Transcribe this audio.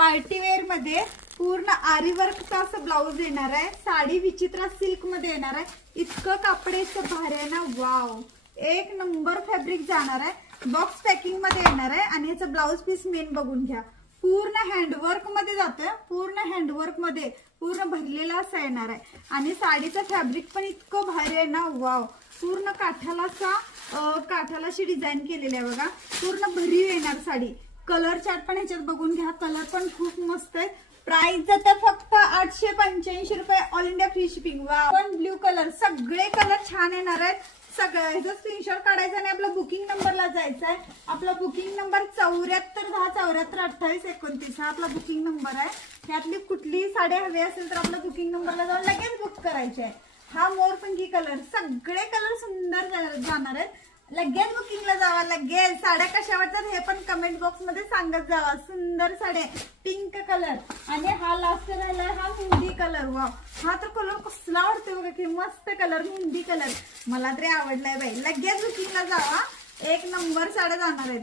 Party wear मध्ये पूर्ण आरी वर्कचा असं ब्लाऊज येणार आहे. साडी विचित्रा सिल्क मध्ये येणार आहे. इतकं कापडेचं भारी आहे ना, वाव. एक नंबर फॅब्रिक जाणार आहे. बॉक्स पॅकिंग मध्ये येणार आहे आणि याचं ब्लाऊज पीस मेन बघून घ्या. पूर्ण हँडवर्क मध्ये जातोय. पूर्ण हँडवर्क मध्ये पूर्ण भरलेला असा येणार आहे आणि साडीचं फॅब्रिक पण इतकं भारी आहे ना, वाव. पूर्ण काठाला अशी डिझाईन केलेली आहे बघा. पूर्ण भरीव येणार साडी. कलर चार्ट पण ह्याच्यात बघून घ्या. कलर पण खूप मस्त आहे. प्राइस जातं फक्त 885 रुपये. All India free shipping. Wow. पण ब्ल्यू कलर, सगळे कलर छान येणार आहेत. सगळ्याचा स्क्रीनशॉट काढायचा आणि आपला बुकिंग नंबरला जायचा आहे. आपला बुकिंग नंबर 7410742829 हा आपला बुकिंग नंबर आहे. ह्यातली कुठलीही साडी हवी असेल तर आपला बुकिंग नंबरला जाऊन लगेच बुक करायचे आहे. हा मोरपंखी कलर, सगळे कलर सुंदर जाणार आहेत. लगेच बुकिंगला जावा. लगेच साड्या कशा वाटतात हे पण कमेंट बॉक्स मध्ये सांगत जावा. सुंदर साड्या. पिंक कलर आणि हा लास्ट राहिला हा मेहंदी कलर. वा, हा तर कलर कसला आवडतोय बघा की मस्त कलर. मेहंदी कलर मला तरी आवडलाय बाई. लगेच बुकिंगला जावा. एक नंबर साड्या जाणार आहेत.